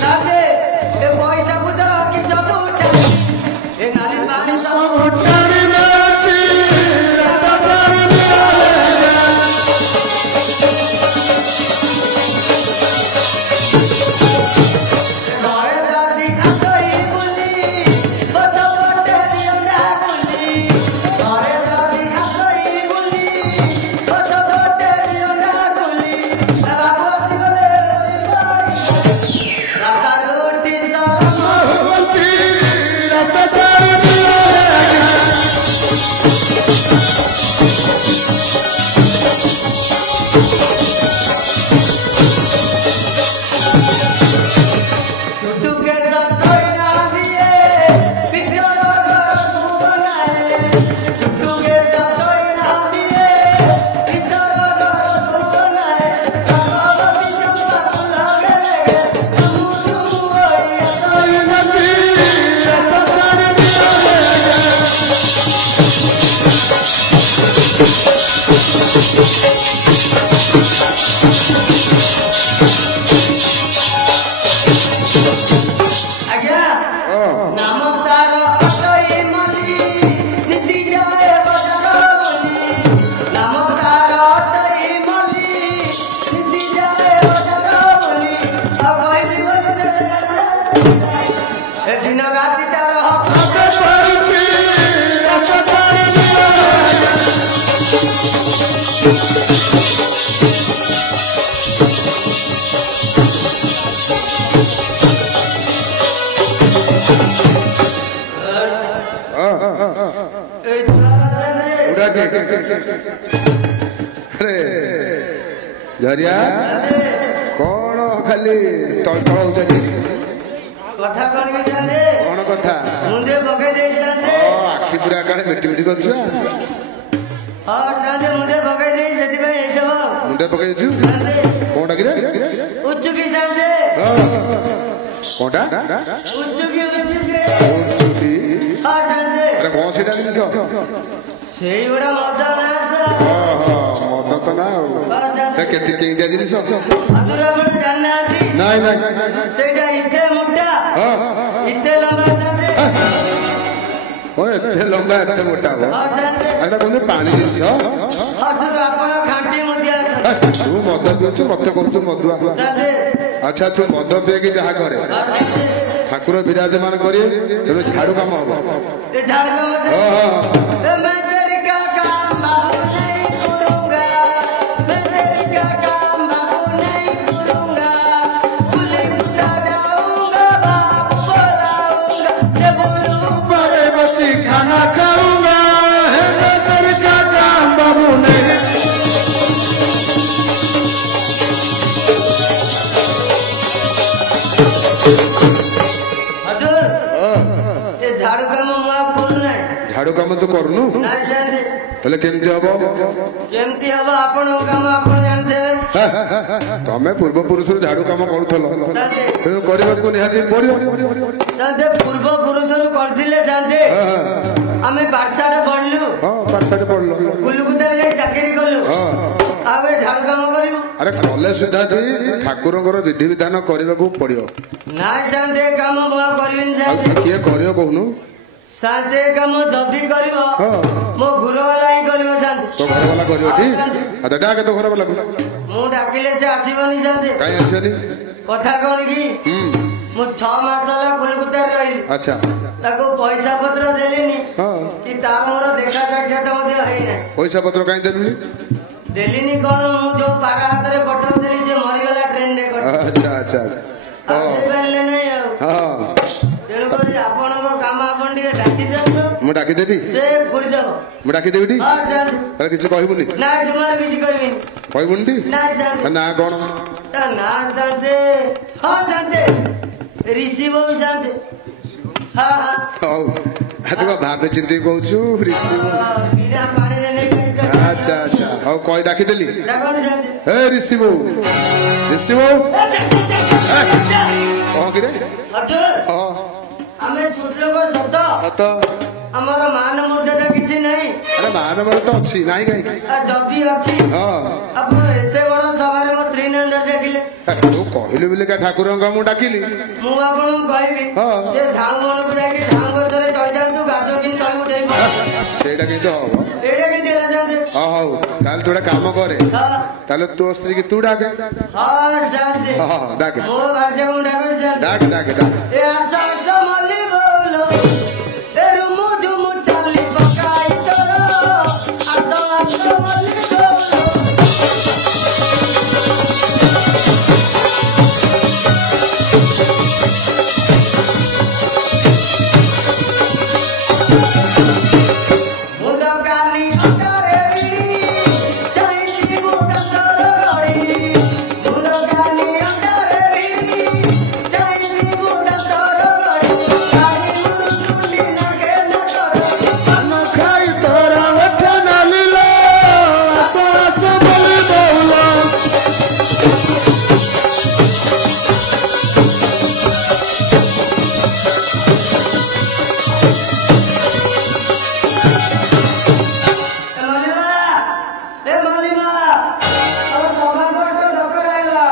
साथे ए पैसा पुतर की सब ए नाली पानी सब टाणी नाची राधा चारी घरे दादी खाई बुली बत बटे दिया गुली घरे दादी खाई बुली बत बटे दिया गुली बाबू आसी गले रास्ता रोटी भगवती राधा चारी छुट्टू के साथ कोई ना दिए बिगड़ घर तू बनाए छुट्टू के साथ कोई ना दिए बिगड़ घर तू बनाए सब बिचौला लगे लगे तू ओए टाणी नाची राधा चारी आज्ञा नाम तार अटई मली नीति जाए बजार मली नाम तार अटई मली नीति जाए बजार मली अब कहली बोली ए दिन राति तार हक चारी राधा चारी ए दुलारा से उड़ा के अरे झरिया कौन खाली टलटल होते कथा कौन के जाने कौन कथा मुंडे पके दे जाने आखि पूरा काले मिटी मिटी करछु हां जाने मुंडे पके दे सेति भाई एतो मुंडे पके छु जाने कोनटा किरे उच्च की जाने कोनटा उच्च की चुटी हां जाने अरे मौसीटा जिनिस सेई उडा मद ना तो मद तो ना हां जाने केते केइटा जिनिस अधुरा गुण जानना आती नाइ नाइ सेटा इते मुट्टा इते लंबा जाने ओए एते लंबा एते मोटा हो हां जाने एटा कोन पानी जिनिस अधुरा आपण खांटी मुदिया तू मद पिउछु मते कहछु मदुआ जाने अच्छा तू मद पिएकी जहा करे हां जाने ठाकुर विराजमान करिए तेरे झाड़ू काम हबो ये झाड़ का मत ए मैं तेरे का काम बाबू नहीं करूंगा मैं तेरे का काम बाबू नहीं करूंगा खुले खुदा जाऊंगा बाबू बोलाऊंगा ते बोलूं बड़े बसी खाना खाऊंगा है मैं तेरे का काम बाबू नहीं हजूर ये झाड़ू काम मुआ करू नहीं झाड़ू काम तो करनु ना जानते तले केमती हबो केमती हबो आपण काम आपण जानते तमे पूर्व पुरुष झाड़ू काम करूथलो जानते तेनु करबाकू निहाती पड़ियो जानते पूर्व पुरुष रो करथिले जानते आमे पाठशाला पढलु हां पाठशाला पढ़लो कुलुकुतारे जाई चाकरी करलु हां आवे झाड़ू काम करियो अरे कॉलेज सुधा जी ठाकुरଙ୍କର विधि विधान କରିବାକୁ पड़ियो ना शांते काम मुआ करिन शांते किए करियो कहनु शांते काम जदी करिवो हां मो घर वाला ही करिवो शांते तो घर वाला करियो ठी आ डाके तो घर वाला मु डाकिले से आसीबनी शांते काई आसेनी कथा कोन की मु 6 मास होला कुलकुतारे रहिली अच्छा ताको पैसा पत्र देलिनी हां कि तार मोर देखा साक्षात मध्ये होई नै पैसा पत्र काई देलुनी देलिनी कोन मु जो पारा हाथ रे पठौ देली से मरि गला ट्रेन रे कोन अच्छा अच्छा आबे पहले नै हां तेणु कर आपणको काम आपण टिके डाकी दियंतो मु डाकी देबी से गुडी देव मु डाकी देबी टी हां सर अरे किछ कहबुनी ना जुमार किछि कहबिनी कहबुनी टी ना सर ना कोन ता ना साथे हां साथे ऋषि बहु साथे हां हां हौ हातको भाबे चिंती कहछु ऋषि बिना पानी रे नै कर अच्छा अच्छा हौ कई डाकी देली डाको साथे ए ऋषि बो कौन किरे हजूर हां आमे छोट लोग सत सत हमर मान मर्यादा किछि नै अरे मान मान बर तो अच्छी नहीं कहीं जदि अच्छी हाँ ଆପଣ ଏତେ ବଡ ସଭାରେ ମୋ ସ୍ତ୍ରୀ ନାଁ ଡାକିଲେ तू कहलु बोले क्या ठाकुर मु डाकिली ମୁଁ ଆପଣଙ୍କୁ କହିବି ହଁ। ସେ ଧାଉ ମନକୁ ଯାଇକି ଧାଉ ଗଛରେ ଚଢି ଯାଆନ୍ତୁ ଗାଧ କିନି ତଳକୁ ଉଠେଇବି ସେଇଟା କିନ୍ତୁ ହବ ଏଇଟା କେମିତି ହେଲା ଯାଆନ୍ତେ ହଁ ହଉ ତାହେଲେ ତୁ ଗୋଟେ କାମ କରେ ହଁ ତାହେଲେ ତୋ ସ୍ତ୍ରୀ କି ତୁ ଡାକେ ହଁ ଯାଆନ୍ତେ ହଁ ଡାକେ ମୋ ଭାର୍ଯ୍ୟାକୁ ମୁଁ ଡାକୁଛି ଯାଆନ୍ତେ ଡାକେ ଡାକେ ଡାକେ ଏ ଆସ ଆସ ମଲ୍ଲି ବୋଲ ଏ ରୁମୁ ଝୁମୁ ଚାଲି ପକାଇ ତୋର ଆସ ଆସ ମଲ୍ଲି ବୋଲ ମୁଣ୍ଡ କାଲି ଅଣ୍ଟାରେ ବିଡ଼ି ଚାହିଁଛି ମୁଣ୍ଡ ତୋର ଗଳି ମୁଣ୍ଡ କାଲି ଅଣ୍ଟାରେ ବିଡ଼ି ଚାହିଁଛି ମୁଣ୍ଡ ତୋର ଗଳି କାଲି ମୁରୁ ଚୁଣ୍ଡି ନାକେ ନାକରେ ଧାନ ଖାଇ ତୋରା ଓଠ ନାଲିଲ ଆସ ଆସ ବୋଲି ବହୁଲ ଏ ମଲ୍ଲିମା ତମ ସଭାକୁ ଲୋକ ଆଇଲା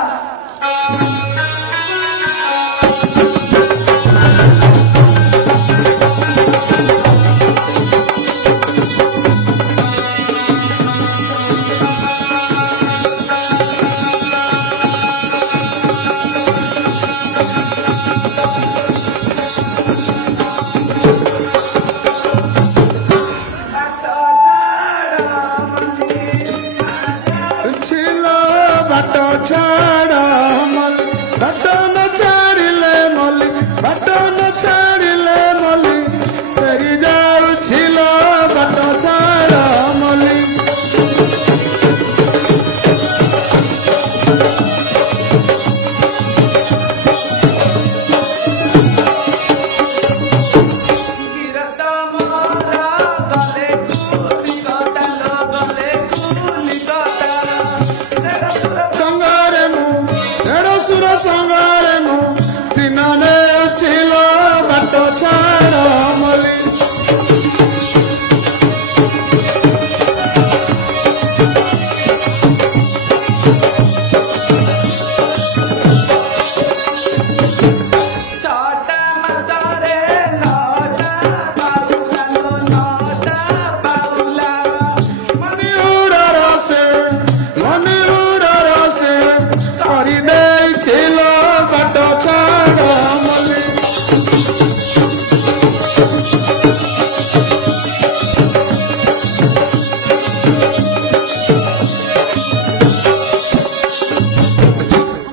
ছিল বাট ছাড় মলি বাট ন ছাড়িলে মলি বাট ন ছাড়িলে মলি ফেরি যাউছিল বাট ছাড় মলি ଗିରତ ମୋର ଗଲେ କୁଲି କଟାଲ ଗଲେ କୁଲି କଟାଲ ସଙ୍ଗରେ ମୁଁ ଦେଢ଼ସୁର ସଙ୍ଗରେ ମୁଁ ଦିନରେ ছিল ବାଟ ଛାଡ଼ ମଲି ଛଅଟା ମାତରେ ନଅଟା ପାଉଲା ନଅଟା ପାଉଲା ମନିଉଡ଼ର ସେ କରିଦେଇছিল ବାଟ ଛାଡ଼ ମଲି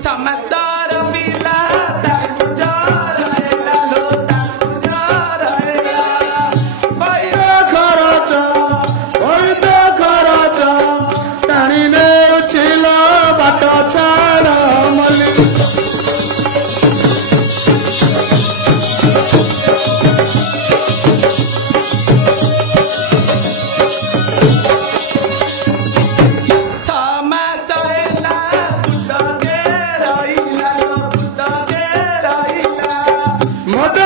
ଚମତ୍ତର ପିଲା ତାକୁ ଜର ହେଲା ଲୋ ତାକୁ ଜର ହେଲା ପଇଦ ଖରଚ ଟାଣି ନେଉছিল ବାଟ ଛାଡ଼ ମଲି ଛମାସ ହେଲା ପୁତକେ ରହିଲା ଲୋ ପୁତକେ ରହିଲା ମଦ